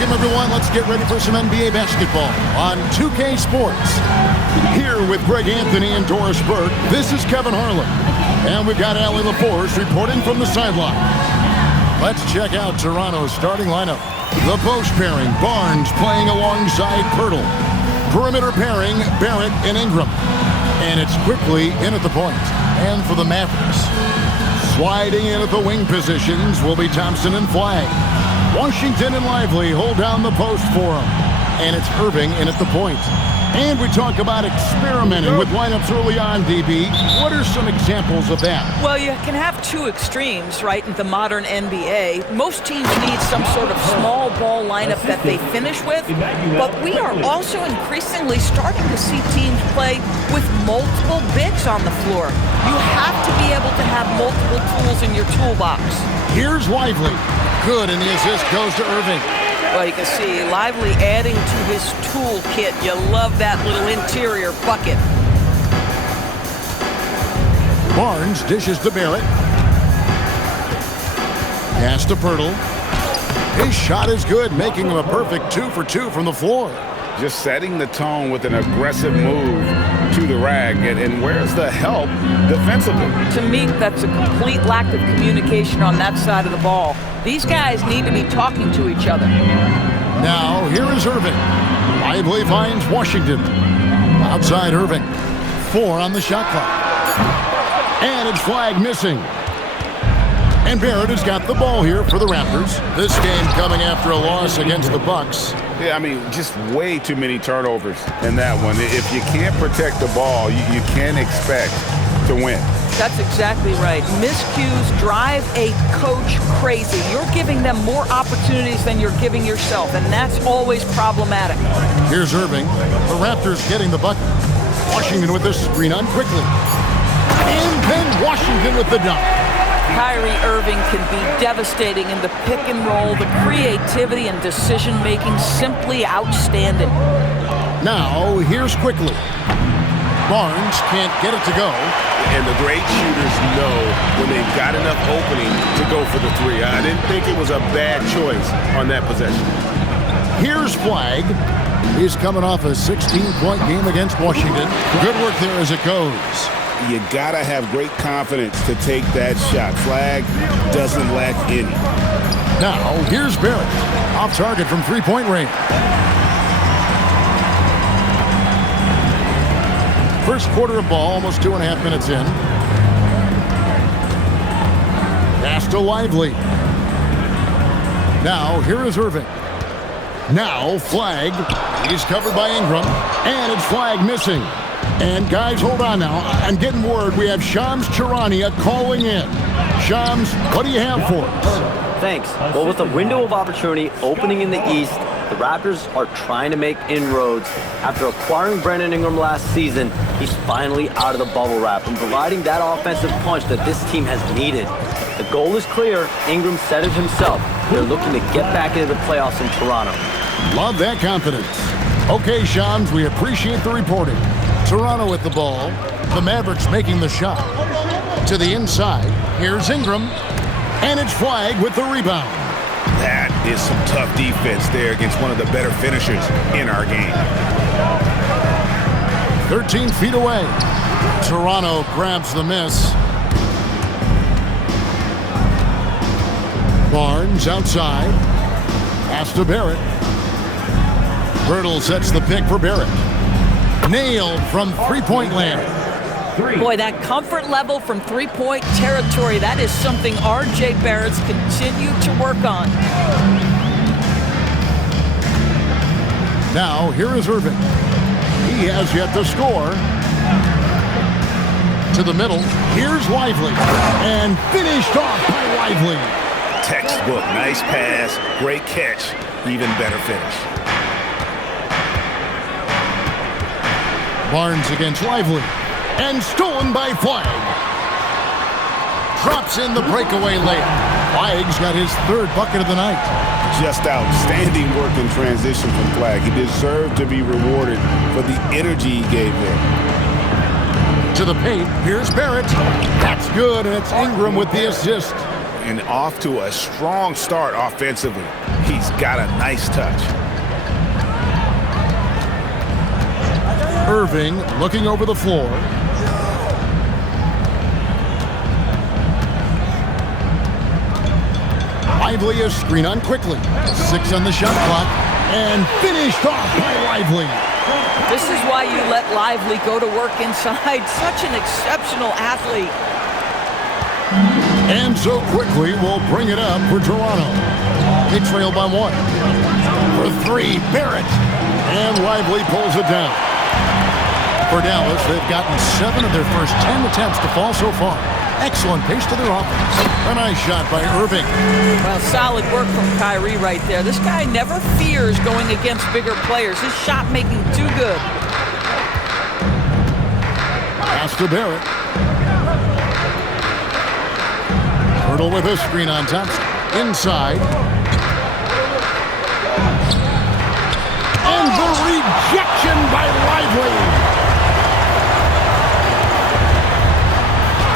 Welcome, everyone. Let's get ready for some NBA basketball on 2K Sports. Here with Greg Anthony and Doris Burke, this is Kevin Harlan. And we've got Allie LaForce reporting from the sideline. Let's check out Toronto's starting lineup. The post pairing, Barnes playing alongside Pirtle. Perimeter pairing, Barrett and Ingram. And it's quickly in at the point. And for the Mavericks, sliding in at the wing positions will be Thompson and Flagg. Washington and Lively hold down the post for him. And it's Irving in at the point. And we talk about experimenting with lineups early on, DB. What are some examples of that? Well, you can have two extremes, right, in the modern NBA. Most teams need some sort of small ball lineup that they finish with, but we are also increasingly starting to see teams play with multiple bigs on the floor. You have to be able to have multiple tools in your toolbox. Here's Lively. Good, and the assist goes to Irving. Well, you can see Lively adding to his toolkit. You love that little interior bucket. Barnes dishes to Barrett. Pass to Pirtle. His shot is good, making him a perfect 2 for 2 from the floor. Just setting the tone with an aggressive move to the rack. And where's the help defensively? To me, that's a complete lack of communication on that side of the ball. These guys need to be talking to each other. Now, here is Irving. Lively finds Washington. Outside Irving. 4 on the shot clock. And it's Flagg missing. And Barrett has got the ball here for the Raptors. This game coming after a loss against the Bucks. Yeah, I mean, just way too many turnovers in that one. If you can't protect the ball, you can't expect to win. That's exactly right. Miscues drive a coach crazy. You're giving them more opportunities than you're giving yourself, and that's always problematic. Here's Irving. The Raptors getting the bucket. Washington with the screen on quickly. And then Washington with the dunk. Kyrie Irving can be devastating in the pick and roll. The creativity and decision-making simply outstanding. Now, here's quickly. Barnes can't get it to go. And the great shooters know when they've got enough opening to go for the three. I didn't think it was a bad choice on that possession. Here's Flagg. He's coming off a 16-point game against Washington. Good work there as it goes. You got to have great confidence to take that shot. Flagg doesn't lack any. Now, here's Barrett. Off target from three-point range. First quarter of ball, almost 2.5 minutes in. Pass to Lively. Now, here is Irving. Now, Flagg. He's covered by Ingram. And it's Flagg missing. And guys, hold on now. I'm getting word we have Shams Charania calling in. Shams, what do you have for us? Thanks. Well, with a window of opportunity opening in the East, the Raptors are trying to make inroads. After acquiring Brandon Ingram last season, he's finally out of the bubble wrap and providing that offensive punch that this team has needed. The goal is clear. Ingram said it himself. They're looking to get back into the playoffs in Toronto. Love that confidence. Okay, Shams, we appreciate the reporting. Toronto with the ball. The Mavericks making the shot. To the inside. Here's Ingram. And it's Flagg with the rebound. That is some tough defense there against one of the better finishers in our game. 13 feet away. Toronto grabs the miss. Barnes outside. Pass to Barrett. Pirtle sets the pick for Barrett. Nailed from three-point land. Boy, that comfort level from three-point territory, that is something R.J. Barrett's continued to work on. Now, here is Irving. He has yet to score. To the middle. Here's Lively. And finished off by Lively. Textbook. Nice pass. Great catch. Even better finish. Barnes against Lively. And stolen by Flagg. Drops in the breakaway layup. Flagg's got his third bucket of the night. Just outstanding work in transition from Flagg. He deserved to be rewarded for the energy he gave there. To the paint. Here's Barrett. That's good, and it's Ingram with the assist. And off to a strong start offensively. He he's got a nice touch. Irving looking over the floor. Lively is screen on quickly. 6 on the shot clock. And finished off by Lively. This is why you let Lively go to work inside. Such an exceptional athlete. And so quickly will bring it up for Toronto. They trail by 1. For 3, Barrett. And Lively pulls it down. For Dallas, they've gotten 7 of their first 10 attempts to fall so far. Excellent pace to their offense. A nice shot by Irving. Well, solid work from Kyrie right there. This guy never fears going against bigger players. His shot making too good. Pass to Barrett. Hurdle with a screen on Thompson. Inside. And the rejection by Lively.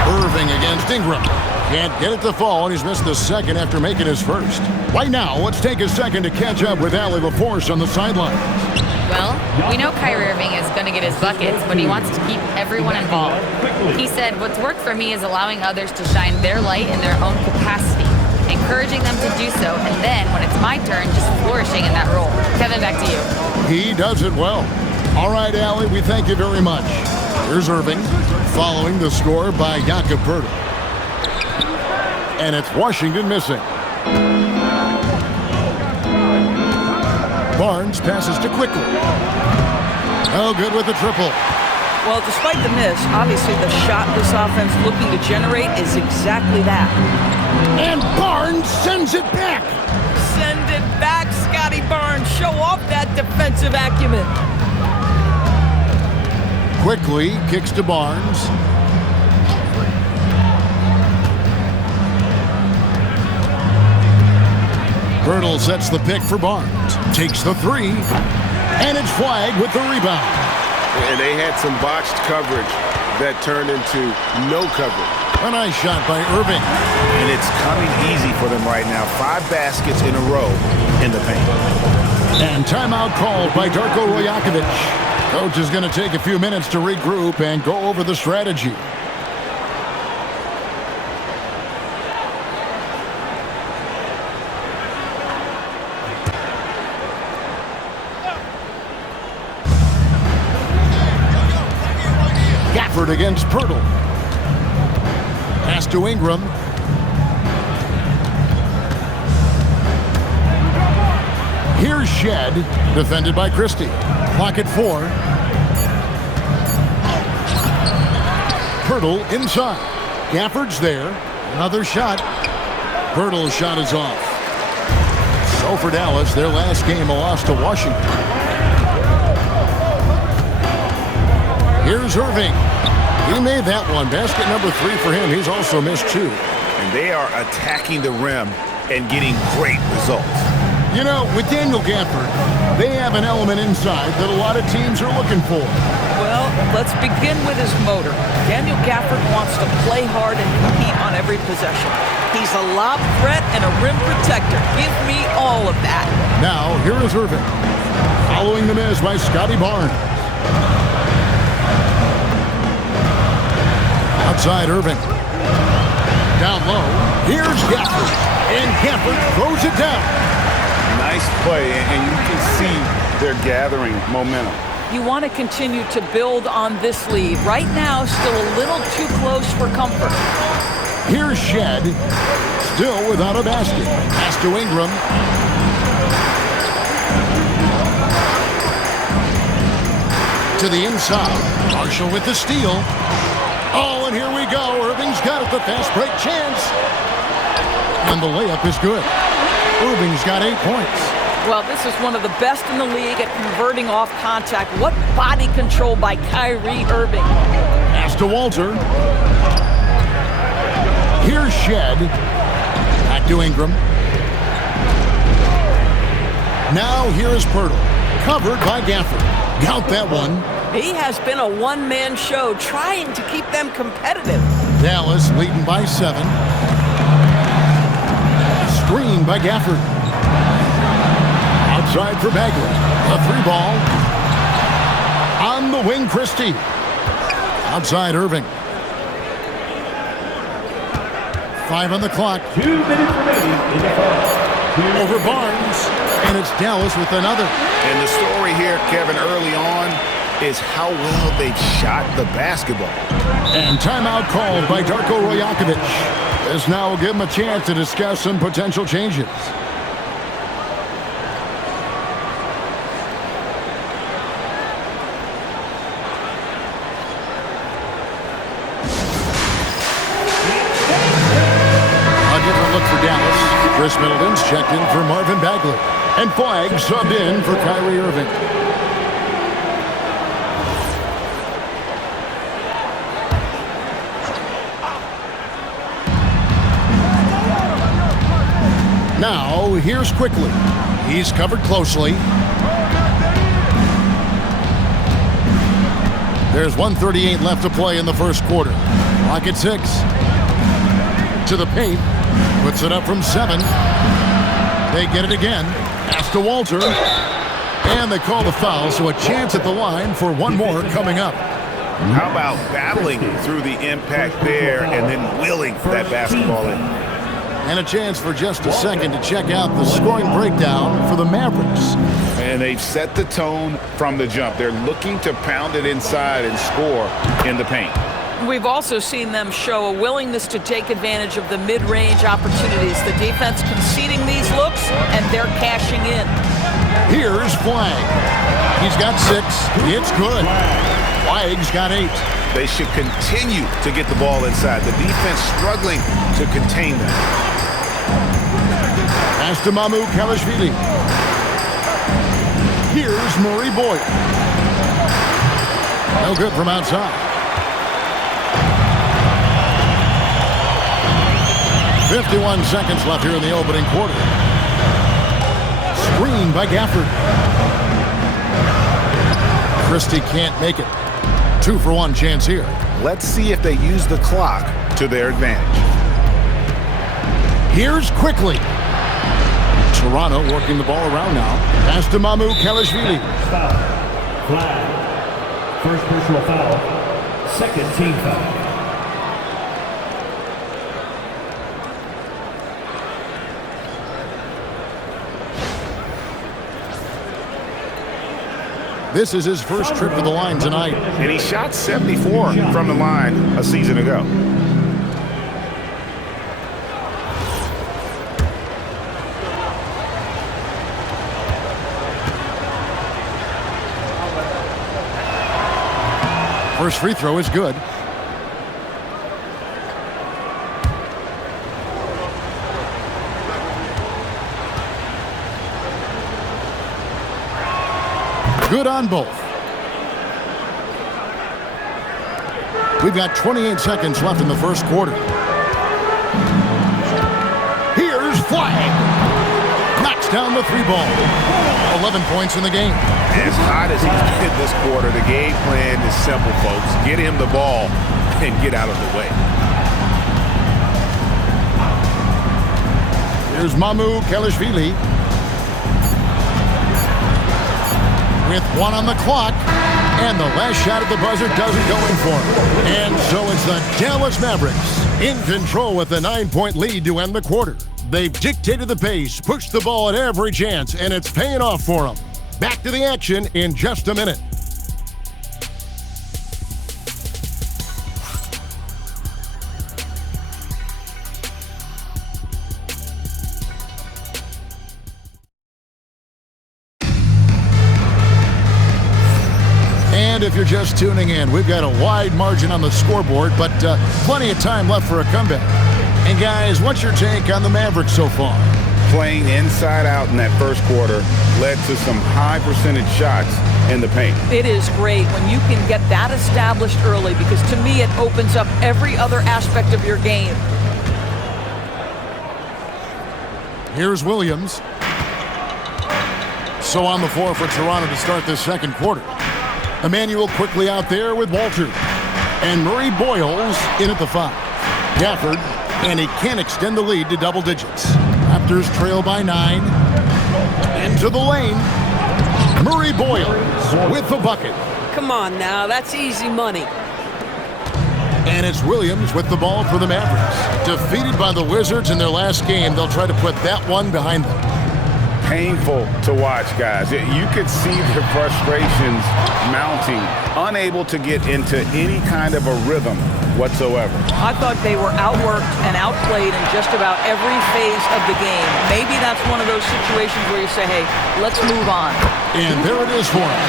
Irving against Ingram. Can't get it to fall, and he's missed the second after making his first. Right now, let's take a second to catch up with Allie LaForce on the sideline. Well, we know Kyrie Irving is going to get his buckets, but he wants to keep everyone involved. He said, what's worked for me is allowing others to shine their light in their own capacity, encouraging them to do so, and then, when it's my turn, just flourishing in that role. Kevin, back to you. He does it well. All right, Allie, we thank you very much. Here's Irving, following the score by Jakob Poeltl. And it's Washington missing. Barnes passes to quickly. Oh, good with the triple. Well, despite the miss, obviously the shot this offense looking to generate is exactly that. And Barnes sends it back. Send it back, Scotty Barnes. Show off that defensive acumen. Quickly kicks to Barnes. Poeltl sets the pick for Barnes. Takes the 3. And it's flagged with the rebound. And they had some botched coverage that turned into no coverage. A nice shot by Irving. And it's coming easy for them right now. 5 baskets in a row in the paint. And timeout called by Darko Rajakovic. Coach is going to take a few minutes to regroup and go over the strategy. Gafford against Poeltl. Pass to Ingram. Here's Shed, defended by Christie. Clock at 4. Poeltl inside. Gafford's there. Another shot. Poeltl's shot is off. So for Dallas, their last game, a loss to Washington. Here's Irving. He made that one. Basket number 3 for him. He's also missed 2. And they are attacking the rim and getting great results. You know, with Daniel Gafford, they have an element inside that a lot of teams are looking for. Well, let's begin with his motor. Daniel Gafford wants to play hard and compete on every possession. He's a lob threat and a rim protector. Give me all of that. Now, here is Irving. Following the miss by Scotty Barnes. Outside Irving. Down low. Here's Gafford. And Gafford throws it down. Nice play, and you can see they're gathering momentum. You want to continue to build on this lead. Right now, still a little too close for comfort. Here's Shed, still without a basket. Pass to Ingram. To the inside. Marshall with the steal. Oh, and here we go. Irving's got it, the fast break chance. And the layup is good. Irving's got 8 points. Well, this is one of the best in the league at converting off contact. What body control by Kyrie Irving. Pass to Walter. Here's Shed. Back to Ingram. Now here's Poeltl. Covered by Gafford. Count that one. He has been a one-man show trying to keep them competitive. Dallas leading by 7. Screen by Gafford. Inside for Bagley. A 3-ball. On the wing, Christie. Outside, Irving. 5 on the clock. 2 minutes remaining in the first. Over Barnes. And it's Dallas with another. And the story here, Kevin, early on is how well they've shot the basketball. And timeout called by Darko Rajakovic. This now will give him a chance to discuss some potential changes. A different look for Dallas. Chris Middleton's checked in for Marvin Bagley. And Flagg subbed in for Kyrie Irving. Now, here's Quickly. He's covered closely. There's 1:38 left to play in the first quarter. Clock at 6. To the paint. Puts it up from 7. They get it again. Pass to Walter. And they call the foul, so a chance at the line for one more coming up. How about battling through the impact there and then willing that basketball in? And a chance for just a second to check out the scoring breakdown for the Mavericks. And they've set the tone from the jump. They're looking to pound it inside and score in the paint. We've also seen them show a willingness to take advantage of the mid-range opportunities. The defense conceding these looks, and they're cashing in. Here's Flagg. He's got 6. It's good. Flagg's got 8. They should continue to get the ball inside. The defense struggling to contain them. Pass to Mamu Kelishvili. Here's Murray Boyd. No good from outside. 51 seconds left here in the opening quarter. Screen by Gafford. Christie can't make it. 2-for-1 chance here. Let's see if they use the clock to their advantage. Here's Quickly. Toronto working the ball around now. Pass to Mamu Kelishvili. Foul. Flag. First personal foul. Second team foul. This is his first trip to the line tonight. And he shot 74 from the line a season ago. First free throw is good. Good on both. We've got 28 seconds left in the first quarter. Here's Flagg. Knocks down the 3-ball. 11 points in the game. As hot as he's been this quarter, the game plan is simple, folks. Get him the ball and get out of the way. Here's Mamu Kelishvili. With 1 on the clock, and the last shot at the buzzer doesn't go in for him. And so it's the Dallas Mavericks in control with a 9-point lead to end the quarter. They've dictated the pace, pushed the ball at every chance, and it's paying off for them. Back to the action in just a minute. And if you're just tuning in, we've got a wide margin on the scoreboard, but plenty of time left for a comeback. And guys, what's your take on the Mavericks so far? Playing inside out in that first quarter led to some high percentage shots in the paint. It is great when you can get that established early, because to me it opens up every other aspect of your game. Here's Williams. So on the floor for Toronto to start this second quarter. Emmanuel quickly out there with Walter. And Murray Boyles in at the 5. Gafford, and he can't extend the lead to double digits. Raptors trail by 9. Into the lane. Murray Boyle with the bucket. Come on now, that's easy money. And it's Williams with the ball for the Mavericks. Defeated by the Wizards in their last game, they'll try to put that one behind them. Painful to watch, guys. You could see the frustrations mounting, unable to get into any kind of a rhythm whatsoever. I thought they were outworked and outplayed in just about every phase of the game. Maybe that's one of those situations where you say, hey, let's move on. And there it is for him.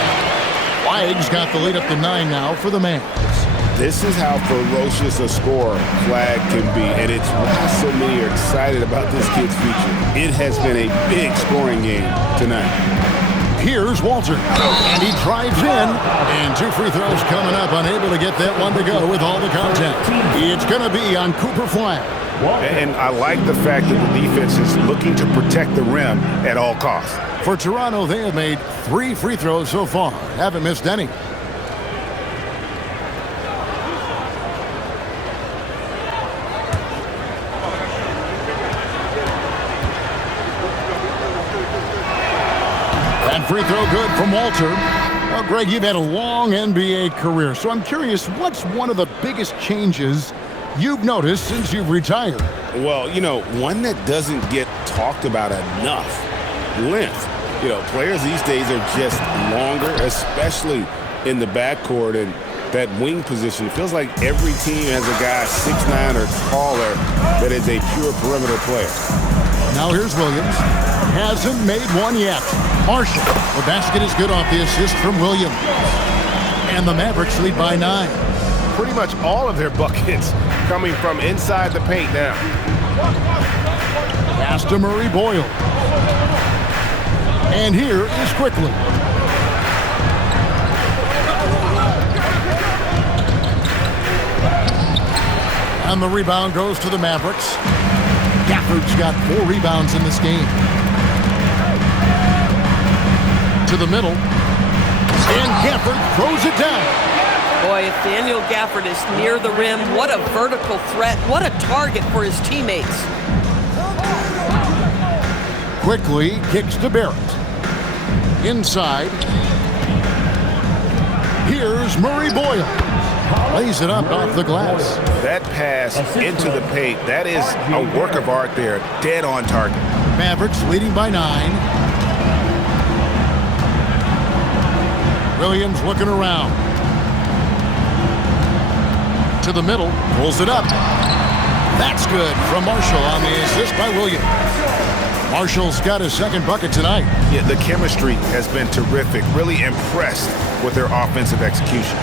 Flag's got the lead up to 9 now for the Mavs. This is how ferocious a scorer Flag can be, and it's why so many are excited about this kid's future. It has been a big scoring game tonight. Here's Walter, and he drives in, and 2 free throws coming up, unable to get that one to go with all the contact. It's going to be on Cooper Flag. And I like the fact that the defense is looking to protect the rim at all costs. For Toronto, they have made 3 free throws so far, haven't missed any. Free throw good from Walter. Well, Greg, you've had a long NBA career, so I'm curious, what's one of the biggest changes you've noticed since you've retired? Well, one that doesn't get talked about enough, length. Players these days are just longer, especially in the backcourt and that wing position. It feels like every team has a guy 6'9" or taller that is a pure perimeter player. Now here's Williams. Hasn't made one yet. Marshall. The basket is good off the assist from Williams. And the Mavericks lead by 9. Pretty much all of their buckets coming from inside the paint now. Pass to Murray Boyle. And here is Quickly. And the rebound goes to the Mavericks. Gafford's got 4 rebounds in this game. To the middle. And Gafford throws it down. Boy, if Daniel Gafford is near the rim, what a vertical threat. What a target for his teammates. Quickly kicks to Barrett. Inside. Here's Murray Boyle. Lays it up off the glass. That pass into the paint, that is a work of art there. Dead on target. Mavericks leading by 9. Williams looking around. To the middle. Pulls it up. That's good from Marshall on the assist by Williams. Marshall's got his second bucket tonight. Yeah, the chemistry has been terrific. Really impressed with their offensive execution.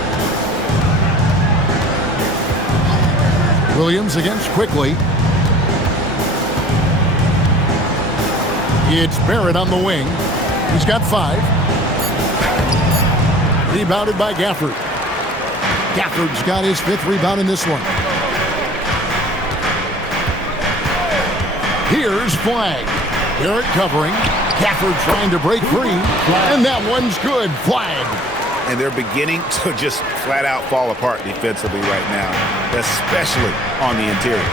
Williams against Quickly. It's Barrett on the wing. He's got 5. Rebounded by Gafford. Gafford's got his 5th rebound in this one. Here's Flag. Barrett covering. Gafford trying to break free. And that one's good. Flag. And they're beginning to just flat out fall apart defensively right now, especially on the interior.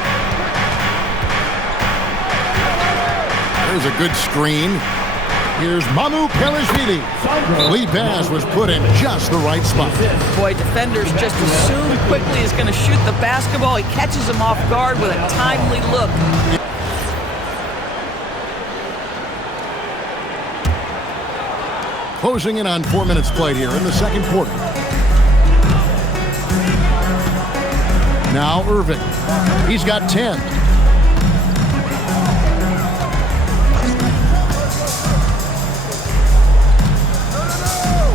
There's a good screen. Here's Mamu Pelishvili. Lead pass was put in just the right spot. Boy, defenders just assume Quickly is going to shoot the basketball. He catches him off guard with a timely look. Closing in on 4 minutes played here in the second quarter. Now Irving. He's got 10.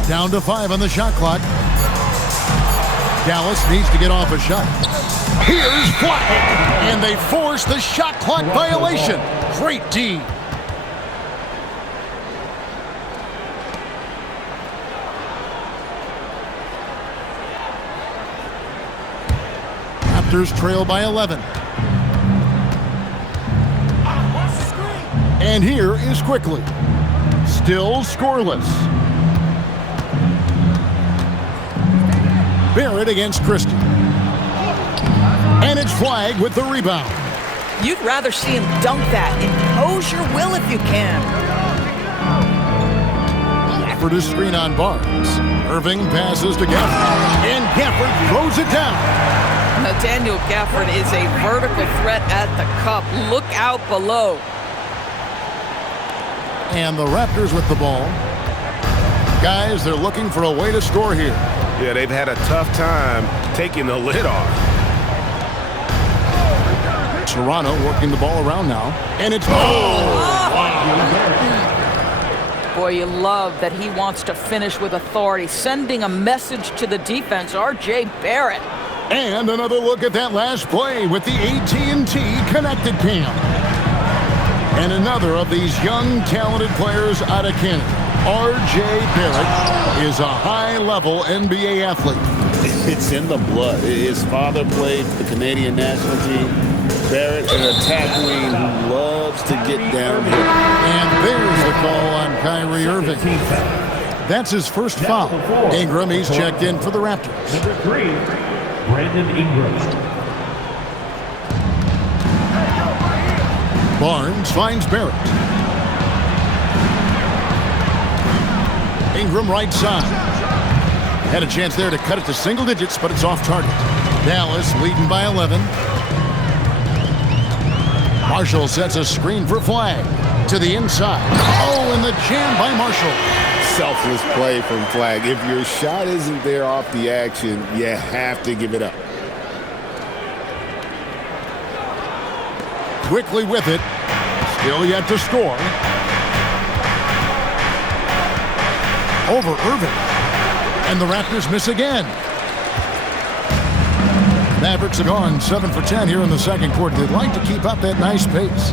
Down to 5 on the shot clock. Dallas needs to get off a shot. Here's Flag. And they force the shot clock violation. Great D. Raptors trail by 11. And here is Quickly. Still scoreless. Barrett against Christie. And it's Flag with the rebound. You'd rather see him dunk that. Impose your will if you can. For the screen on Barnes. Irving passes to Gafford. And Gafford throws it down. Nathaniel Gafford is a vertical threat at the cup. Look out below. And the Raptors with the ball. Guys, they're looking for a way to score here. Yeah, they've had a tough time taking the lid off. Toronto working the ball around now. And it's... Boy, you love that he wants to finish with authority, sending a message to the defense. R.J. Barrett. And another look at that last play with the AT&T Connected Cam. And another of these young, talented players out of Canada. R.J. Barrett is a high-level NBA athlete. It's in the blood. His father played for the Canadian national team. Barrett, an attack wing who loves to get down here. And there's the call on Kyrie Irving. That's his first foul. Ingram, he's checked in for the Raptors. Number 3, Brandon Ingram. Barnes finds Barrett. Ingram right side. Had a chance there to cut it to single digits, but it's off target. Dallas leading by 11. Marshall sets a screen for Flag. To the inside. Oh, and the jam by Marshall. Selfless play from Flag. If your shot isn't there off the action, you have to give it up. Quickly with it. Still yet to score. Over Irving. And the Raptors miss again. Mavericks have gone 7 for 10 here in the second quarter. They'd like to keep up that nice pace.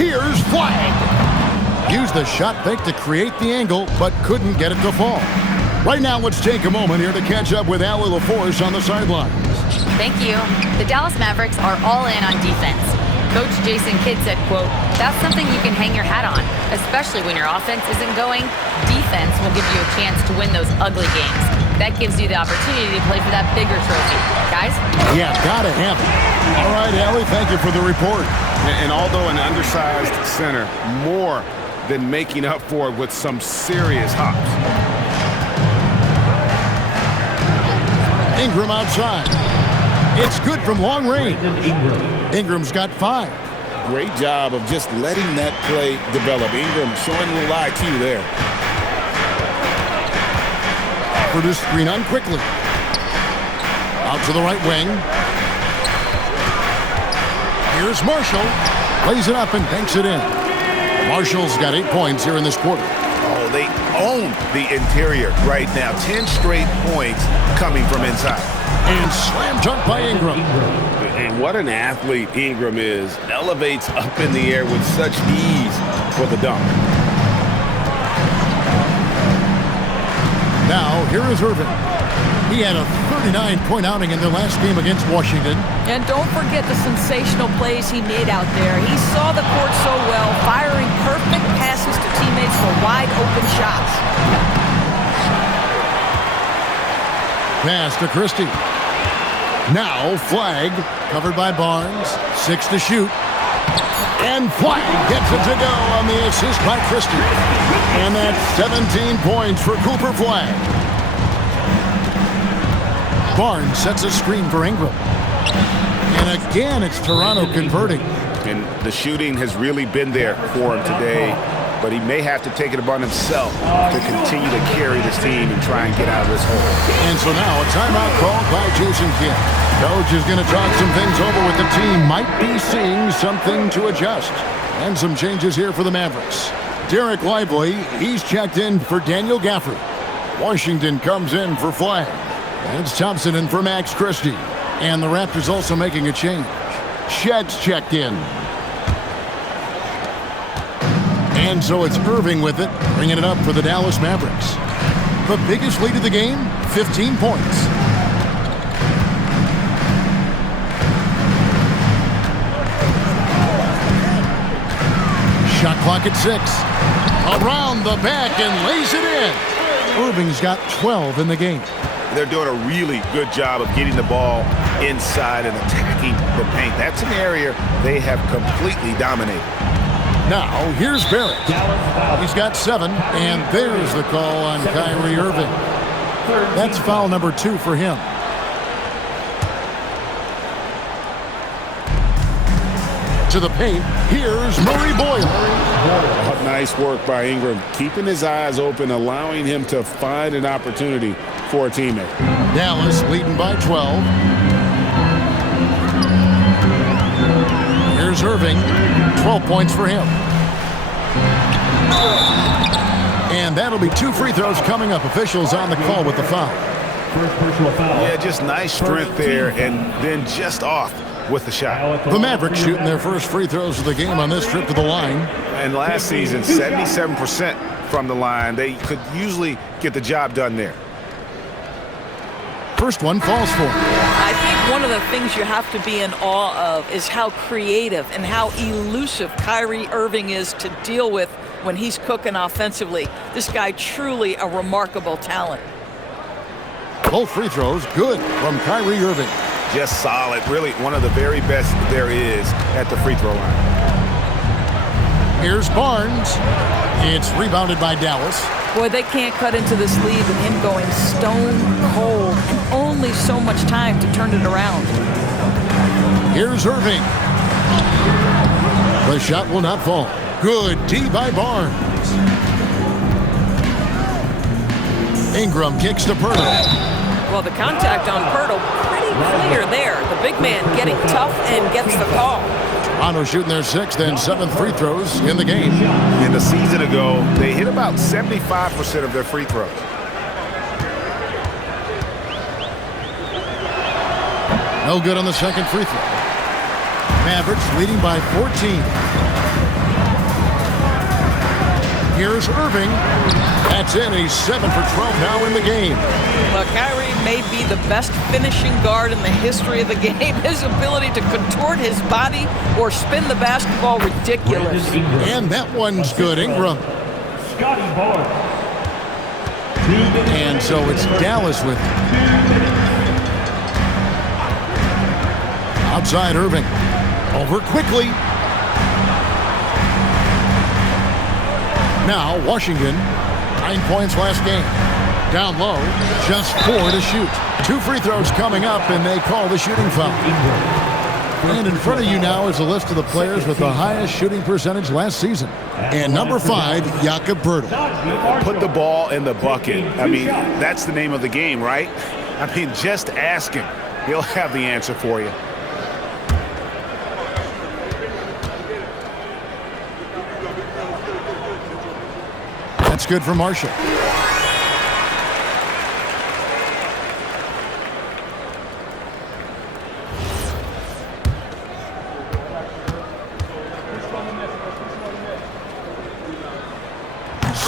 Here's Flag. Used the shot fake to create the angle, but couldn't get it to fall. Right now, let's take a moment here to catch up with Allie LaForce on the sidelines. Thank you. The Dallas Mavericks are all in on defense. Coach Jason Kidd said, quote, "That's something you can hang your hat on, especially when your offense isn't going. Defense will give you a chance to win those ugly games. That gives you the opportunity to play for that bigger trophy." Guys? Yeah, gotta have it. All right, Allie, thank you for the report. And although an undersized center, more than making up for it with some serious hops. Ingram outside. It's good from long range. Ingram's got 5. Great job of just letting that play develop. Ingram showing a little IQ there. For this screen on quickly. Out to the right wing. Here's Marshall. Lays it up and banks it in. Marshall's got 8 points here in this quarter. Oh, they own the interior right now. 10 straight points coming from inside. And slam dunk by Ingram. And what an athlete Ingram is. Elevates up in the air with such ease for the dunk. Now, here is Irving. He had a 39-point outing in their last game against Washington. And don't forget the sensational plays he made out there. He saw the court so well, firing perfect passes to teammates for wide-open shots. Pass to Christie. Now Flag, covered by Barnes. 6 to shoot. And Flag gets it to go on the assist by Christie. And that's 17 points for Cooper Flag. Barnes sets a screen for Ingram. And again, it's Toronto converting. And the shooting has really been there for him today. But he may have to take it upon himself to continue to carry this team and try and get out of this hole. And so now a timeout called by Jason Kidd. Coach is going to talk some things over with the team. Might be seeing something to adjust. And some changes here for the Mavericks. Derek Lively, he's checked in for Daniel Gafford. Washington comes in for Flag. And it's Thompson in for Max Christie. And the Raptors also making a change. Shedd's checked in. And so it's Irving with it, bringing it up for the Dallas Mavericks. The biggest lead of the game, 15 points. Shot clock at 6. Around the back and lays it in. Irving's got 12 in the game. they're doing a really good job of getting the ball inside and attacking the paint. That's an area they have completely dominated. Now, here's Barrett. He's got 7, and there's the call on Kyrie Irving. That's foul number 2 for him. To the paint, here's Murray Boyle. Nice work by Ingram, keeping his eyes open, allowing him to find an opportunity for a teammate. Dallas leading by 12. Here's Irving, 12 points for him. And that'll be 2 free throws coming up. Officials on the call with the foul. First personal foul. Yeah, just nice strength there, and then just off with the shot. The Mavericks shooting their first free throws of the game on this trip to the line. And last season, 77% from the line. They could usually get the job done there. First one falls for him. I think one of the things you have to be in awe of is how creative and how elusive Kyrie Irving is to deal with when he's cooking offensively. This guy truly a remarkable talent. Both free throws good from Kyrie Irving. Just solid. Really one of the very best there is at the free throw line. Here's Barnes. It's rebounded by Dallas. Boy, they can't cut into this lead with him going stone cold and only so much time to turn it around. Here's Irving. The shot will not fall. Good D by Barnes. Ingram kicks to Pirtle. Well, the contact on Pirtle pretty clear there. The big man getting tough and gets the call. Toronto shooting their 6th and 7th free throws in the game. In the season ago, they hit about 75% of their free throws. No good on the second free throw. Mavericks leading by 14. Here's Irving. That's in. He's 7 for 12 now in the game. Well, Kyrie may be the best finishing guard in the history of the game. His ability to contort his body or spin the basketball, ridiculous. And that one's good. Ingram. Scotty Barnes. And so it's Dallas with it. Outside Irving. Over quickly. Now Washington, 9 points last game. Down low, just 4 to shoot. 2 free throws coming up, and they call the shooting foul. And in front of you now is a list of the players with the highest shooting percentage last season. And number 5, Jakob Poeltl. Put the ball in the bucket. I mean, that's the name of the game, right? I mean, just ask him. He'll have the answer for you. That's good for Marshall.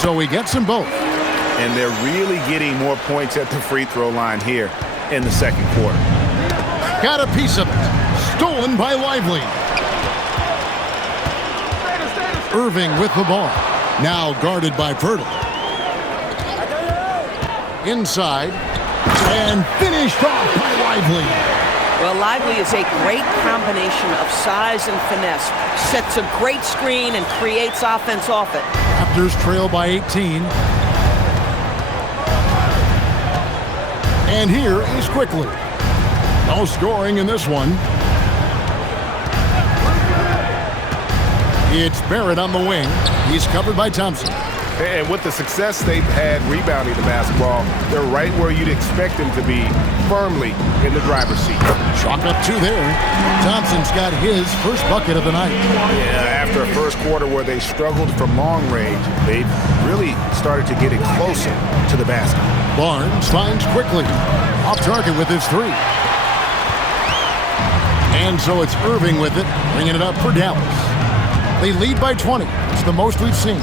So he gets them both. And they're really getting more points at the free throw line here in the second quarter. Got a piece of it. Stolen by Lively. Irving with the ball. Now guarded by Poeltl. Inside. And finished off by Lively. Well, Lively is a great combination of size and finesse. Sets a great screen and creates offense off it. Raptors trail by 18. And here is quickly. No scoring in this one. It's Barrett on the wing. He's covered by Thompson. And with the success they've had rebounding the basketball, they're right where you'd expect them to be, firmly in the driver's seat. Chalk up 2 there. Thompson's got his first bucket of the night. Yeah, after a first quarter where they struggled from long range, they've really started to get it closer to the basket. Barnes finds quickly. Off target with his 3. And so it's Irving with it, bringing it up for Dallas. They lead by 20. It's the most we've seen.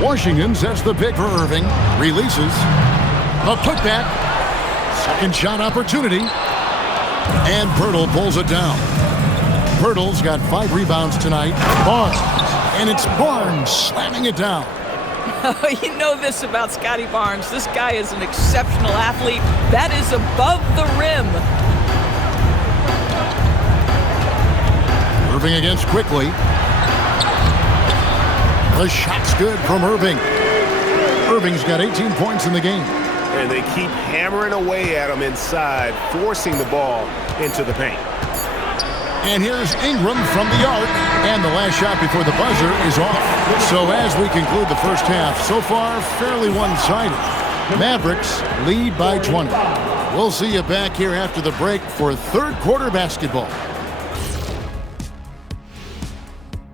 Washington sets the pick for Irving. Releases. A putback. Second shot opportunity. And Poeltl pulls it down. Poeltl's got 5 rebounds tonight. Barnes. And it's Barnes slamming it down. You know this about Scotty Barnes. This guy is an exceptional athlete. That is above the rim. Irving against quickly. The shot's good from Irving. Irving's got 18 points in the game. And they keep hammering away at him inside, forcing the ball into the paint. And here's Ingram from the arc. And the last shot before the buzzer is off. So as we conclude the first half, so far fairly one-sided. Mavericks lead by 20. We'll see you back here after the break for third quarter basketball.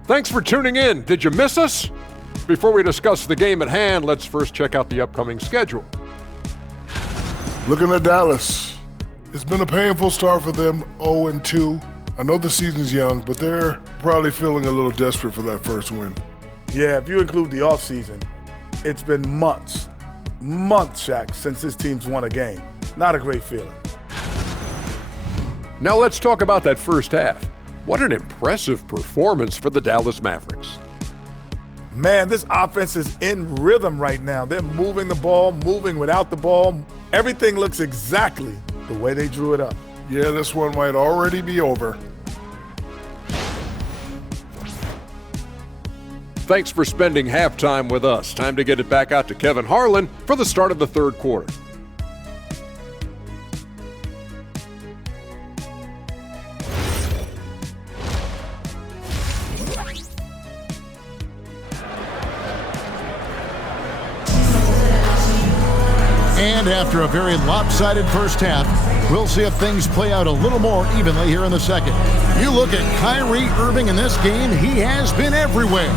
Thanks for tuning in. Did you miss us? Before we discuss the game at hand, let's first check out the upcoming schedule. Looking at Dallas, it's been a painful start for them, 0-2. I know the season's young, but they're probably feeling a little desperate for that first win. Yeah, if you include the offseason, it's been months, Shaq, since this team's won a game. Not a great feeling. Now let's talk about that first half. What an impressive performance for the Dallas Mavericks. Man, this offense is in rhythm right now. They're moving the ball, moving without the ball. Everything looks exactly the way they drew it up. Yeah, this one might already be over. Thanks for spending halftime with us. Time to get it back out to Kevin Harlan for the start of the third quarter. And after a very lopsided first half, we'll see if things play out a little more evenly here in the second. You look at Kyrie Irving in this game, he has been everywhere.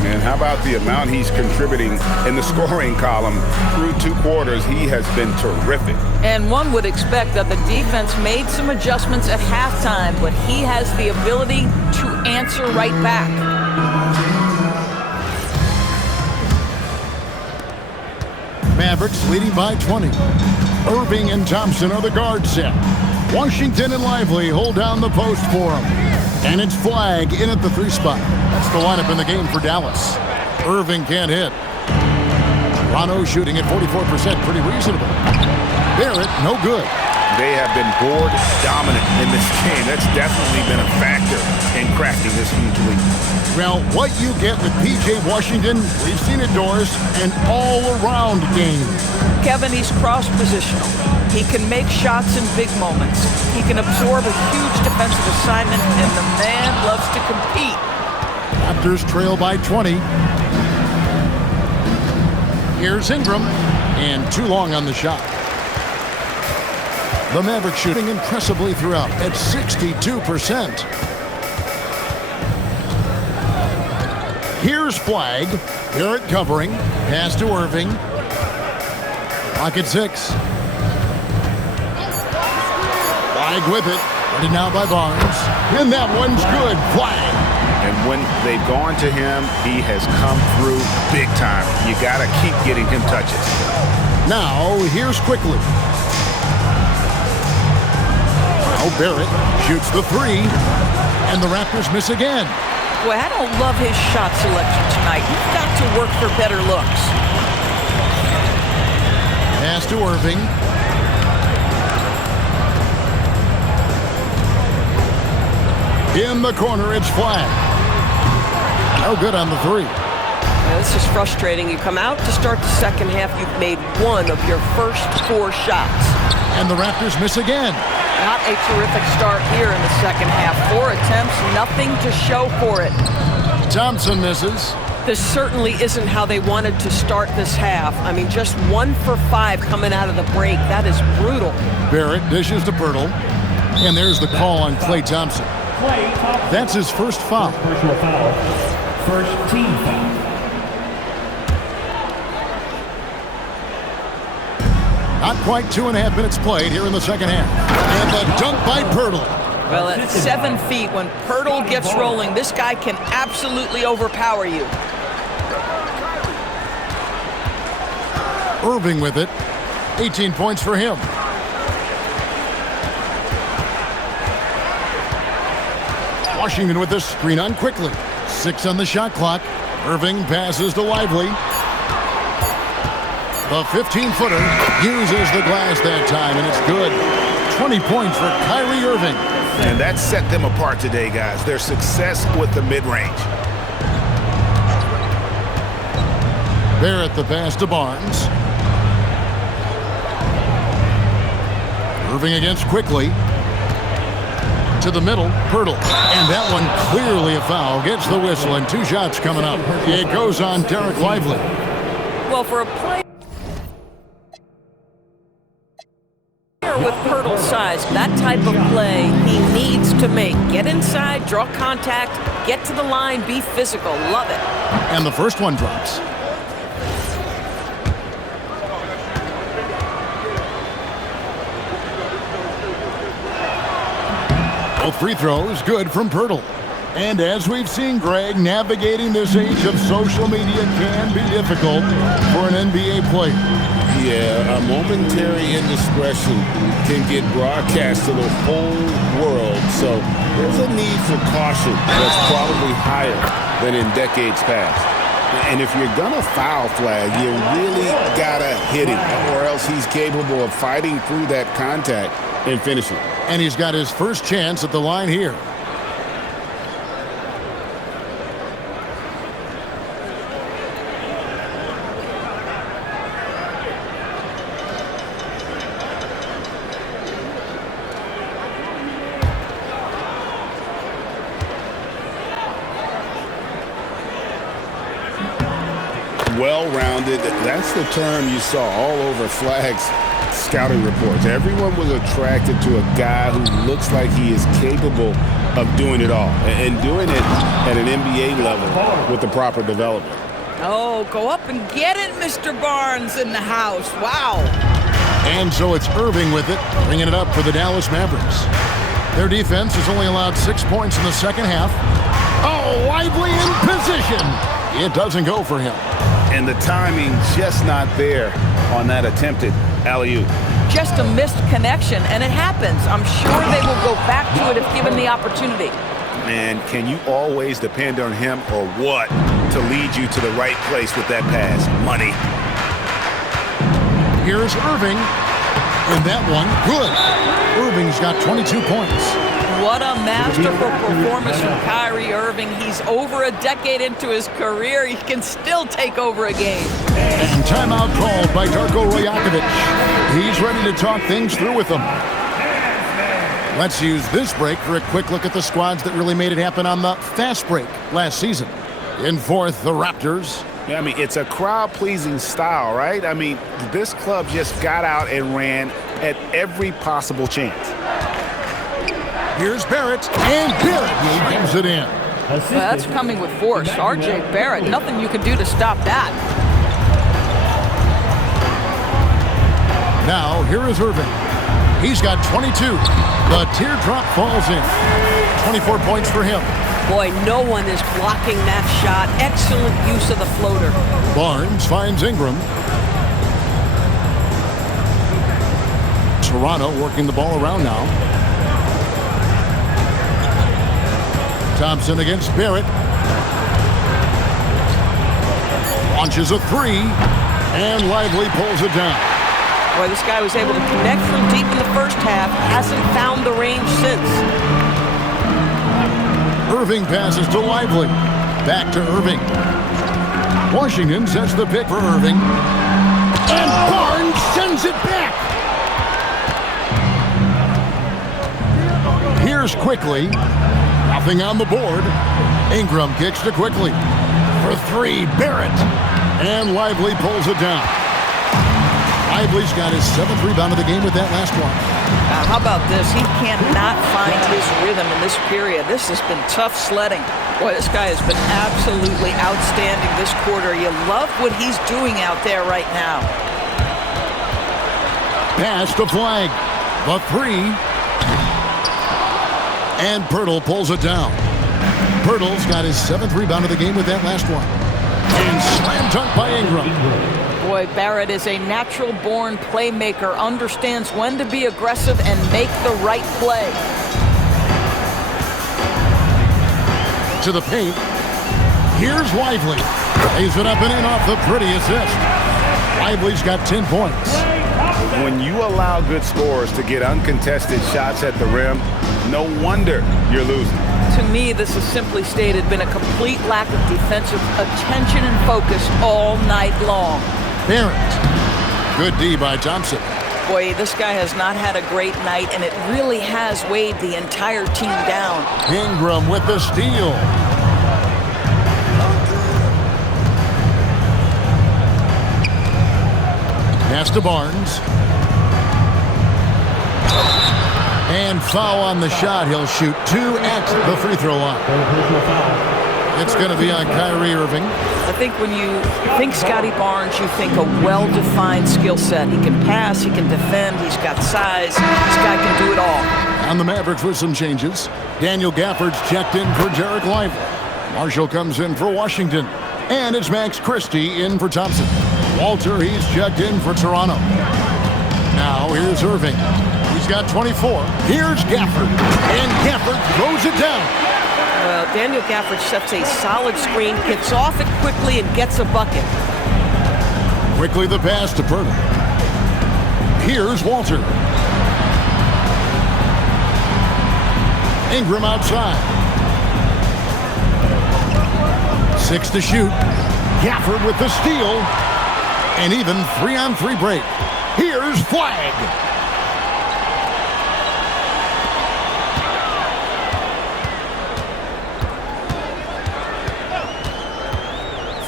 And how about the amount he's contributing in the scoring column through two quarters? He has been terrific. And one would expect that the defense made some adjustments at halftime, but he has the ability to answer right back. Mavericks leading by 20. Irving and Thompson are the guard set. Washington and Lively hold down the post for him. And it's Flag in at the 3 spot. That's the lineup in the game for Dallas. Irving can't hit. Rondo shooting at 44%, pretty reasonable. Barrett, no good. They have been board dominant in this game. That's definitely been a factor in cracking this huge lead. Well, what you get with P.J. Washington, we've seen it, Doris, an all-around game. Kevin, he's cross-positional. He can make shots in big moments. He can absorb a huge defensive assignment, and the man loves to compete. Raptors trail by 20. Here's Ingram, and too long on the shot. The Mavericks shooting impressively throughout at 62%. Here's Flag. Barrett covering. Pass to Irving. Clock at 6. Flag with it. Ready now by Barnes. And that one's good. Flag. And when they've gone to him, he has come through big time. You got to keep getting him touches. Now, here's quickly. Now Barrett shoots the 3. And the Raptors miss again. Boy, I don't love his shot selection tonight. You've got to work for better looks. Pass to Irving. In the corner, it's Flag. No good on the 3. Now, this is frustrating. You come out to start the second half, you've made one of your first 4 shots. And the Raptors miss again. Not a terrific start here in the second half. 4 attempts, nothing to show for it. Thompson misses. This certainly isn't how they wanted to start this half. I mean, just 1 for 5 coming out of the break. That is brutal. Barrett dishes to Pirtle. And there's the call on Klay Thompson. That's his first foul. Personal foul. First team foul. Not quite 2.5 minutes played here in the second half. And the dunk by Pirtle. Well, at 7 feet, when Pirtle gets rolling, this guy can absolutely overpower you. Irving with it. 18 points for him. Washington with the screen on quickly. 6 on the shot clock. Irving passes to Lively. The 15-footer uses the glass that time, and it's good. 20 points for Kyrie Irving. And that set them apart today, guys. Their success with the mid-range. Barrett the pass to Barnes. Irving against Quickly. To the middle, Pirtle. And that one clearly a foul. Gets the whistle, and 2 shots coming up. It goes on Derek Lively. Well, for a player with Pirtle's size, that type of play he needs to make. Get inside, draw contact, get to the line, be physical. Love it. And the first one drops. Both free throws good from Pirtle. And as we've seen, Greg, navigating this age of social media can be difficult for an NBA player. Yeah, a momentary indiscretion can get broadcast to the whole world. So there's a need for caution that's probably higher than in decades past. And if you're going to foul flag, you really got to hit him, or else he's capable of fighting through that contact and finishing. And he's got his first chance at the line here. Well-rounded, that's the term you saw all over Flag's scouting reports. Everyone was attracted to a guy who looks like he is capable of doing it all and doing it at an NBA level with the proper development. Oh, go up and get it, Mr. Barnes in the house. Wow. And so it's Irving with it, bringing it up for the Dallas Mavericks. Their defense has only allowed 6 points in the second half. Oh, Lively in position. It doesn't go for him. And the timing just not there on that attempted alley-oop. Just a missed connection, and it happens. I'm sure they will go back to it if given the opportunity. Man, can you always depend on him or what to lead you to the right place with that pass? Money. Here's Irving. And that one, good. Irving's got 22 points. What a masterful performance from Kyrie Irving. He's over a decade into his career. He can still take over a game. And timeout called by Darko Rajakovic. He's ready to talk things through with them. Let's use this break for a quick look at the squads that really made it happen on the fast break last season. In fourth, the Raptors. Yeah, I mean, it's a crowd-pleasing style, right? I mean, this club just got out and ran at every possible chance. Here's Barrett, and Barrett brings it in. Well, that's coming with force. R.J. Barrett, nothing you can do to stop that. Now, here is Irving. He's got 22. The teardrop falls in. 24 points for him. Boy, no one is blocking that shot. Excellent use of the floater. Barnes finds Ingram. Toronto working the ball around now. Thompson against Barrett. Launches a three, and Lively pulls it down. Boy, this guy was able to connect from deep in the first half. Hasn't found the range since. Irving passes to Lively. Back to Irving. Washington sets the pick for Irving. And Barnes sends it back. Here's Quickly. Nothing on the board. Ingram kicks to Quickly. For three, Barrett. And Lively pulls it down. Lively's got his 7th rebound of the game with that last one. How about this? He cannot find his rhythm in this period. This has been tough sledding. Boy, this guy has been absolutely outstanding this quarter. You love what he's doing out there right now. Pass to Flag. The three. And Pirtle pulls it down. Pirtle's got his 7th rebound of the game with that last one. And slam dunk by Ingram. Boy, Barrett is a natural-born playmaker, understands when to be aggressive and make the right play. To the paint. Here's Lively. Lays it up and in off the pretty assist. Lively's got 10 points. When you allow good scorers to get uncontested shots at the rim, no wonder you're losing. To me, this has simply stated been a complete lack of defensive attention and focus all night long. Barrett. Good D by Thompson. Boy, this guy has not had a great night, and it really has weighed the entire team down. Ingram with the steal. Pass to Barnes. And foul on the shot. He'll shoot 2 at the free throw line. It's going to be on Kyrie Irving. I think when you think Scotty Barnes, you think a well-defined skill set. He can pass, he can defend, he's got size. This guy can do it all. And the Mavericks with some changes. Daniel Gafford's checked in for Jarek Lively. Marshall comes in for Washington. And it's Max Christie in for Thompson. Walter, he's checked in for Toronto. Now here's Irving. He's got 24. Here's Gafford. And Gafford throws it down. Well, Daniel Gafford sets a solid screen, gets off it quickly, and gets a bucket. Quickly the pass to Pirtle. Here's Walter. Ingram outside. 6 to shoot. Gafford with the steal. An even 3-on-3 break. Here's Flag.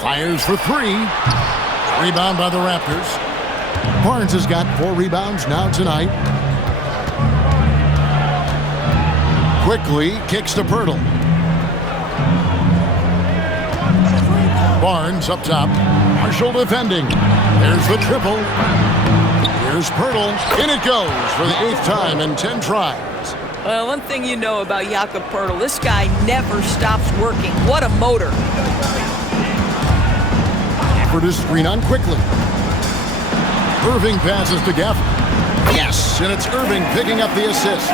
Fires for 3. Rebound by the Raptors. Barnes has got 4 rebounds now tonight. Quickly kicks to Pirtle. Barnes up top. Marshall defending. There's the triple. Here's Pirtle. In it goes for the 8th time in 10 tries. Well, one thing you know about Jakob Pirtle, this guy never stops working. What a motor. Gafford is screen on quickly. Irving passes to Gafford. Yes, and it's Irving picking up the assist.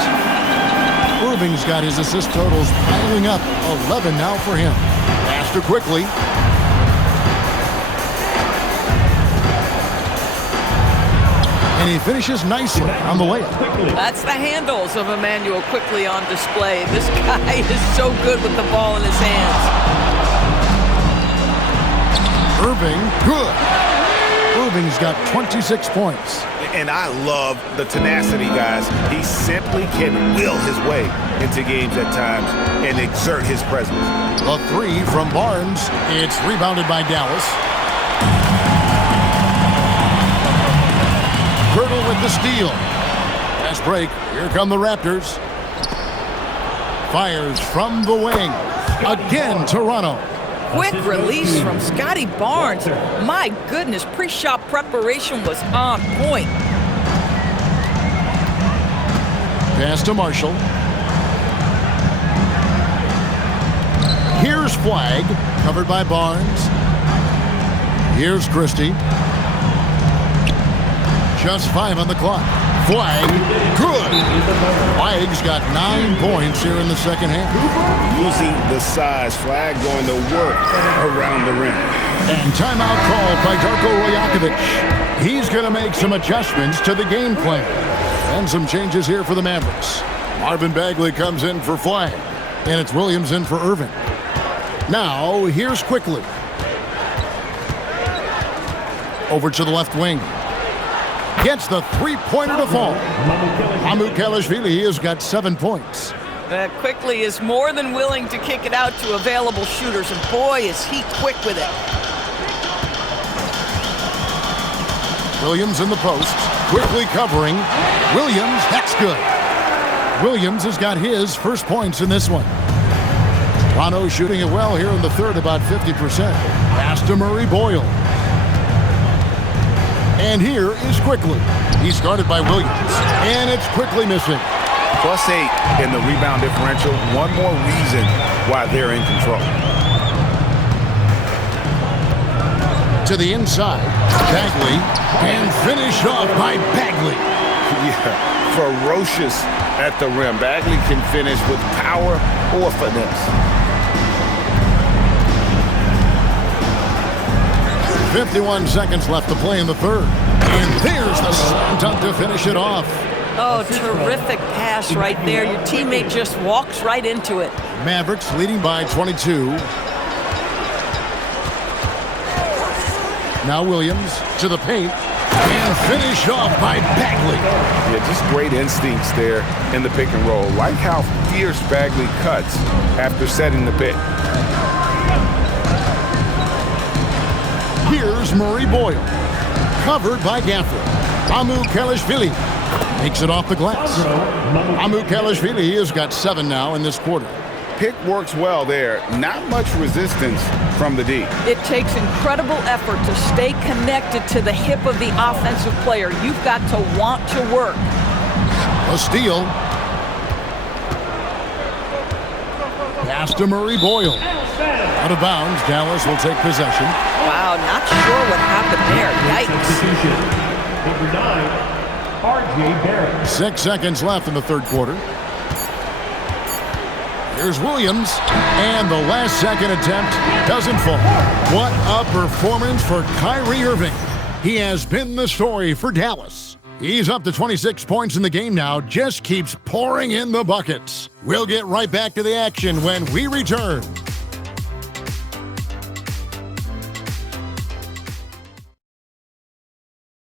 Irving's got his assist totals piling up. 11 now for him. Pass to quickly. And he finishes nicely on the layup. That's the handles of Emmanuel Quickly on display. This guy is so good with the ball in his hands. Irving, good. Irving's got 26 points. And I love the tenacity, guys. He simply can will his way into games at times and exert his presence. A 3 from Barnes. It's rebounded by Dallas. Pirtle with the steal. Fast break. Here come the Raptors. Fires from the wing. Again, Toronto. Quick release from Scotty Barnes. My goodness, pre-shot preparation was on point. Pass to Marshall. Here's Flag, covered by Barnes. Here's Christie. Just 5 on the clock. Flag, good. Flag's got 9 points here in the second half. Using the size, Flag going to work around the rim. And timeout called by Darko Rajakovic. He's going to make some adjustments to the game plan. And some changes here for the Mavericks. Marvin Bagley comes in for Flag. And it's Williams in for Irving. Now, here's Quickly. Over to the left wing. Gets the 3-pointer to fall. Mamukelashvili has got 7 points. Quickly is more than willing to kick it out to available shooters, and boy, is he quick with it. Williams in the post. Quickly covering. Williams, that's good. Williams has got his first points in this one. Toronto shooting it well here in the third, about 50%. Pass to Murray Boyle. And here is Quickly. He's guarded by Williams. And it's Quickly missing. +8 in the rebound differential. One more reason why they're in control. To the inside. Bagley. And finished off by Bagley. Yeah, ferocious at the rim. Bagley can finish with power or finesse. 51 seconds left to play in the third. And there's the slam dunk to finish it off. Oh, terrific pass right there. Your teammate just walks right into it. Mavericks leading by 22. Now Williams to the paint. And finished off by Bagley. Yeah, just great instincts there in the pick and roll. Like how fierce Bagley cuts after setting the pick. Here's Murray Boyle. Covered by Gafford. Amu Kalashvili makes it off the glass. Amu Kalashvili has got 7 now in this quarter. Pick works well there. Not much resistance from the D. It takes incredible effort to stay connected to the hip of the offensive player. You've got to want to work. A steal. Pass to Murray Boyle. Out of bounds. Dallas will take possession. Wow, not sure what happened there. Yikes. Number 9, R.J. Barrett. 6 seconds left in the third quarter. Here's Williams, and the last second attempt doesn't fall. What a performance for Kyrie Irving. He has been the story for Dallas. He's up to 26 points in the game now, just keeps pouring in the buckets. We'll get right back to the action when we return.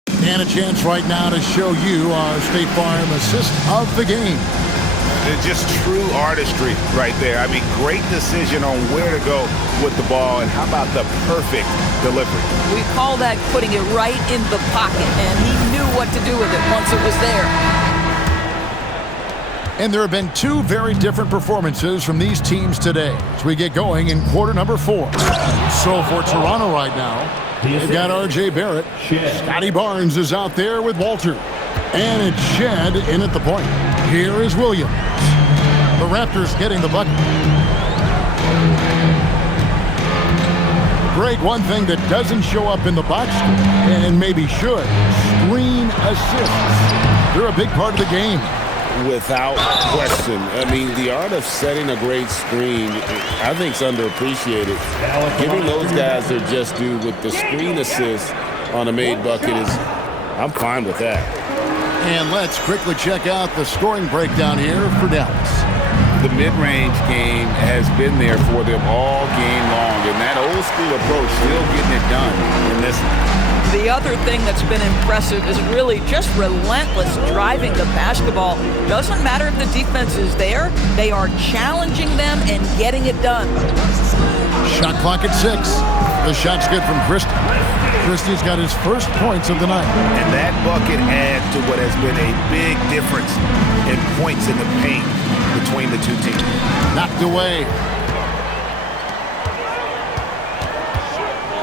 And a chance right now to show you our State Farm assist of the game. It's just true artistry right there. I mean, great decision on where to go with the ball, and how about the perfect delivery? We call that putting it right in the pocket, and he knew what to do with it once it was there. And there have been 2 very different performances from these teams today as we get going in quarter number 4. So for Toronto right now, they've got R.J. Barrett. Scotty Barnes is out there with Walter. And it's Shed in at the point. Here is Williams. The Raptors getting the bucket. Greg, one thing that doesn't show up in the box score, and maybe should, screen assists. They're a big part of the game. Without question. I mean, the art of setting a great screen, I think, is underappreciated. Giving those guys their just due with the screen assist on a made bucket is, I'm fine with that. And let's quickly check out the scoring breakdown here for Dallas. The mid-range game has been there for them all game long, and that old school approach still getting it done in this one. The other thing that's been impressive is really just relentless driving the basketball. Doesn't matter if the defense is there, they are challenging them and getting it done. Shot clock at 6. The shot's good from Christie. Christie's got his first points of the night. And that bucket adds to what has been a big difference in points in the paint between the two teams. Knocked away.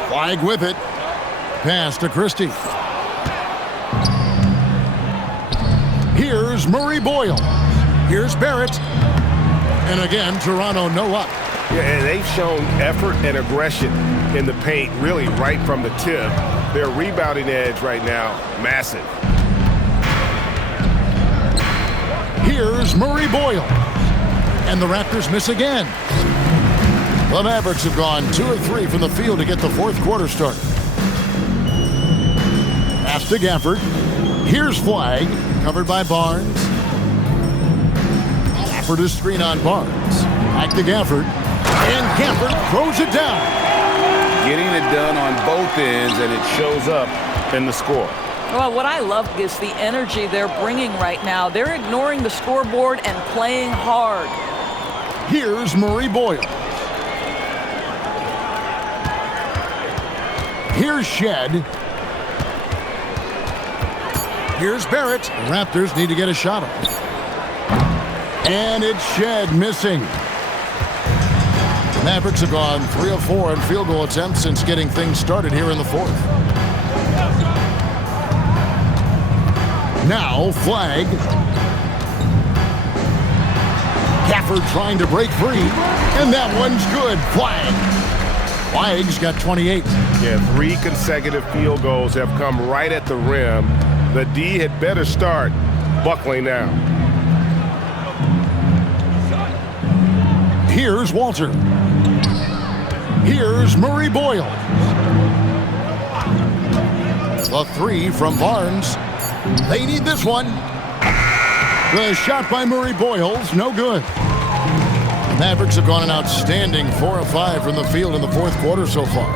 Flag with it. Pass to Christie. Here's Murray Boyle. Here's Barrett. And again, Toronto no up. Yeah, and they've shown effort and aggression in the paint, really right from the tip. Their rebounding edge right now, massive. Here's Murray Boyle. And the Raptors miss again. The Mavericks have gone 2 of 3 from the field to get the fourth quarter started. Pass to Gafford. Here's Flag, covered by Barnes. Gafford is screen on Barnes. Back to Gafford. And Gafford throws it down. Getting it done on both ends, and it shows up in the score. Well, what I love is the energy they're bringing right now. They're ignoring the scoreboard and playing hard. Here's Murray Boyle. Here's Shed. Here's Barrett. The Raptors need to get a shot off. And it's Shed missing. The Mavericks have gone 3 of 4 in field goal attempts since getting things started here in the fourth. Now Flag. Gafford trying to break free. And that one's good. Flag's got 28. Yeah, 3 consecutive field goals have come right at the rim. The D had better start buckling now. Here's Walter. Here's Murray Boyle. The three from Barnes. They need this one. The shot by Murray Boyles, no good. Mavericks have gone an outstanding 4 of 5 from the field in the fourth quarter so far.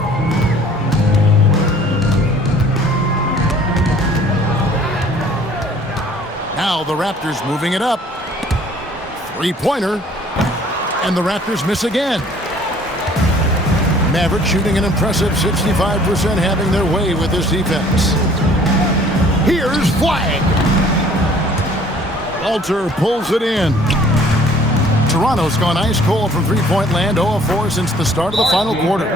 Now the Raptors moving it up. Three-pointer. And the Raptors miss again. Mavericks shooting an impressive 65%, having their way with this defense. Here's Flag. Walter pulls it in. Toronto's gone ice cold from three-point land, 0 of 4 since the start of the final quarter.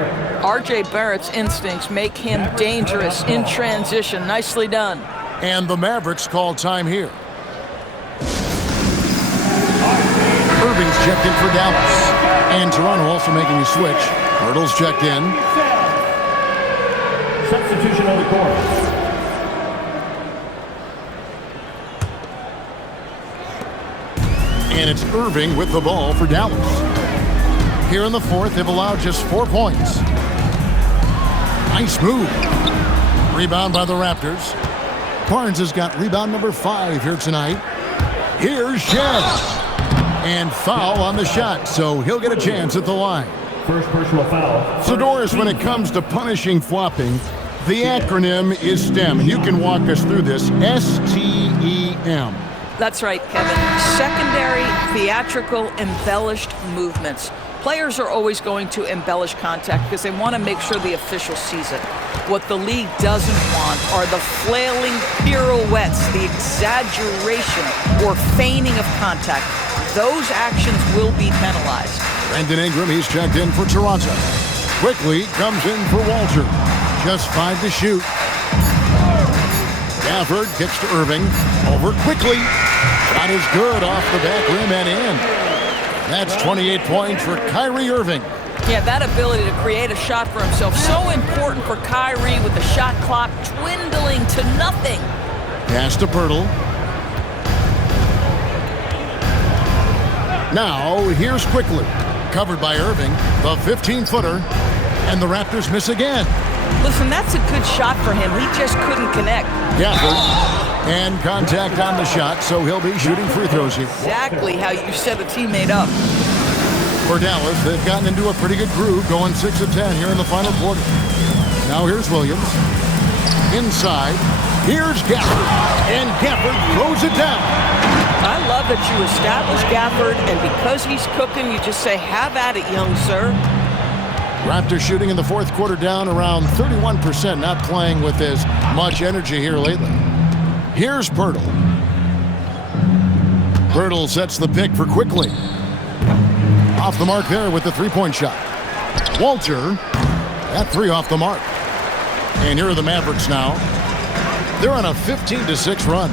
R.J. Barrett's instincts make him dangerous in transition. Nicely done. And the Mavericks call time here. Irving's checked in for Dallas. And Toronto also making a switch. Hurdle's checked in. Substitution on the court. And it's Irving with the ball for Dallas. Here in the fourth, they've allowed just 4 points. Nice move. Rebound by the Raptors. Barnes has got rebound number 5 here tonight. Here's Shed. And foul on the shot, so he'll get a chance at the line. First personal foul. So, Doris, when it comes to punishing flopping, the acronym is STEM. And you can walk us through this. STEM. That's right, Kevin. Secondary, theatrical, embellished movements. Players are always going to embellish contact because they want to make sure the official sees it. What the league doesn't want are the flailing pirouettes, the exaggeration or feigning of contact. Those actions will be penalized. Brandon Ingram, he's checked in for Toronto. Quickly comes in for Walter. Just 5 to shoot. Gafford kicks to Irving. Over quickly. Shot is good off the back rim and in. That's 28 points for Kyrie Irving. Yeah, that ability to create a shot for himself, so important for Kyrie with the shot clock dwindling to nothing. Pass to Pirtle. Now, here's Quickly. Covered by Irving, the 15-footer, and the Raptors miss again. Listen, that's a good shot for him. He just couldn't connect. Gafford. And contact on the shot, so he'll be shooting free throws here. Exactly how you set a teammate up. For Dallas, they've gotten into a pretty good groove, going 6 of 10 here in the final quarter. Now here's Williams. Inside. Here's Gafford. And Gafford throws it down. I love that you establish Gafford, and because he's cooking, you just say, have at it, young sir. Raptors shooting in the fourth quarter down around 31%, not playing with as much energy here lately. Here's Pirtle. Pirtle sets the pick for Quickly. Off the mark there with the three-point shot. Walter, that 3 off the mark. And here are the Mavericks now. They're on a 15-6 run.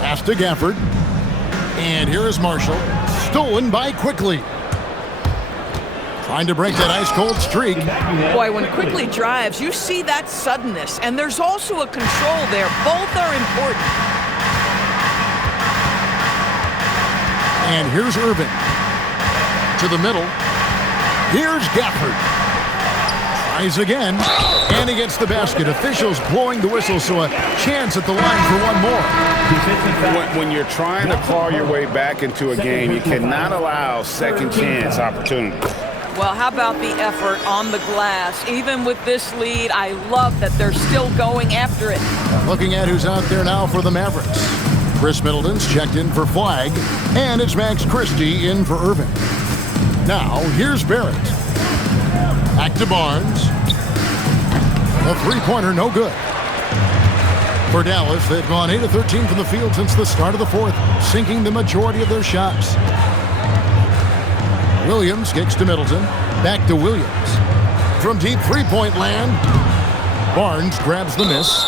Pass to Gafford. And here is Marshall. Stolen by Quickly. Trying to break that ice-cold streak. Boy, when Quickly drives, you see that suddenness, and there's also a control there. Both are important. And here's Irving. To the middle. Here's Gafford. Tries again. And he gets the basket. Officials blowing the whistle, so a chance at the line for one more. When you're trying to claw your way back into a game, you cannot allow second chance opportunities. Well, how about the effort on the glass? Even with this lead, I love that they're still going after it. Looking at who's out there now for the Mavericks. Chris Middleton's checked in for Flag, and it's Max Christie in for Irving. Now, here's Barrett. Back to Barnes. A three-pointer, no good. For Dallas, they've gone 8 of 13 from the field since the start of the fourth, sinking the majority of their shots. Williams kicks to Middleton. Back to Williams. From deep three-point land, Barnes grabs the miss.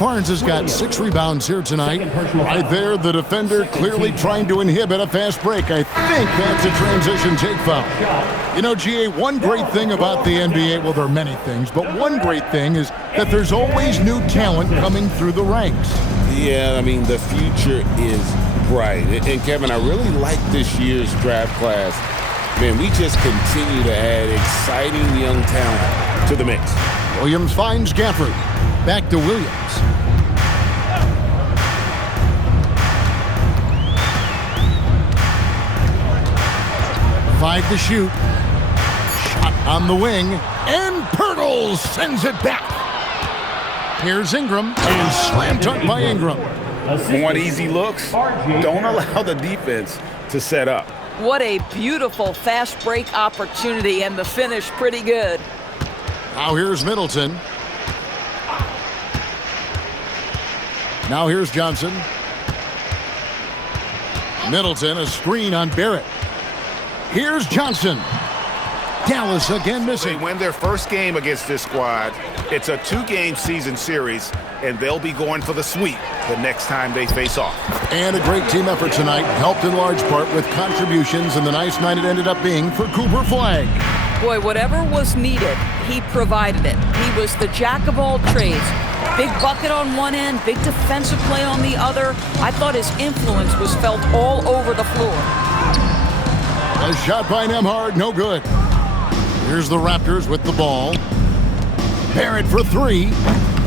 Barnes has got 6 rebounds here tonight. Right there, the defender clearly trying to inhibit a fast break. I think that's a transition take foul. You know, GA, one great thing about the NBA, well, there are many things, but one great thing is that there's always new talent coming through the ranks. Yeah, I mean, the future is bright. And Kevin, I really like this year's draft class. Man, we just continue to add exciting young talent to the mix. Williams finds Gafford. Back to Williams. Five to shoot. Shot on the wing. And Pirtle sends it back. Here's Ingram. And slam dunk by Ingram. Want easy looks? Don't allow the defense to set up. What a beautiful fast break opportunity, and the finish pretty good. Now here's Middleton. Now here's Johnson. Middleton, a screen on Barrett. Here's Johnson. Dallas again missing. They win their first game against this squad. It's a 2-game season series, and they'll be going for the sweep the next time they face off. And a great team effort tonight, helped in large part with contributions, and the nice night it ended up being for Cooper Flagg. Boy, whatever was needed, he provided it. He was the jack of all trades. Big bucket on one end, big defensive play on the other. I thought his influence was felt all over the floor. A shot by Nembhard, no good. Here's the Raptors with the ball. Barrett for three.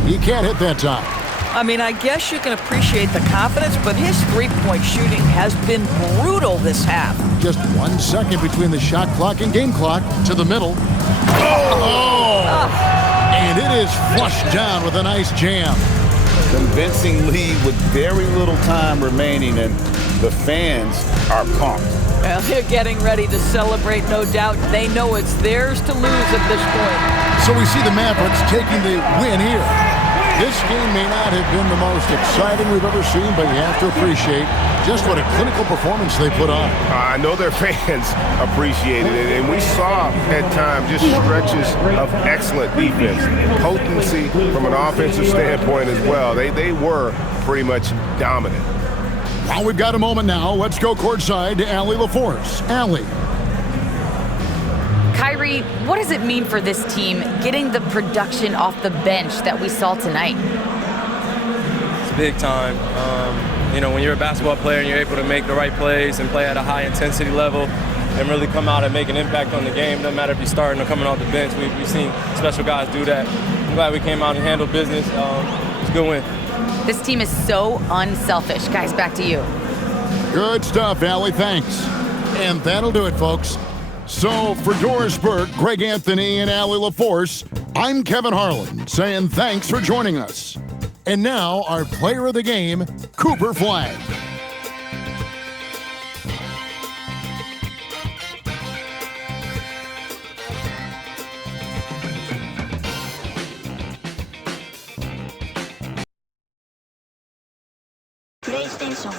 He can't hit that time. I mean, I guess you can appreciate the confidence, but his three-point shooting has been brutal this half. Just 1 second between the shot clock and game clock. To the middle. And it is flushed down with a nice jam. Convincing lead with very little time remaining, and the fans are pumped. Well, they're getting ready to celebrate, no doubt. They know it's theirs to lose at this point. So we see the Mavericks taking the win here. This game may not have been the most exciting we've ever seen, but you have to appreciate just what a clinical performance they put on. I know their fans appreciated it, and we saw at times just stretches of excellent defense, potency from an offensive standpoint as well. They were pretty much dominant. Well, we've got a moment now. Let's go courtside to Allie LaForce. Allie. Kyrie, what does it mean for this team getting the production off the bench that we saw tonight? It's big time. When you're a basketball player and you're able to make the right plays and play at a high intensity level and really come out and make an impact on the game, doesn't matter if you're starting or coming off the bench. We've seen special guys do that. I'm glad we came out and handled business. It's a good win. This team is so unselfish. Guys, back to you. Good stuff, Allie. Thanks. And that'll do it, folks. So for Doris Burke, Greg Anthony, and Allie LaForce, I'm Kevin Harlan saying thanks for joining us. And now our player of the game, Cooper Flagg. PlayStation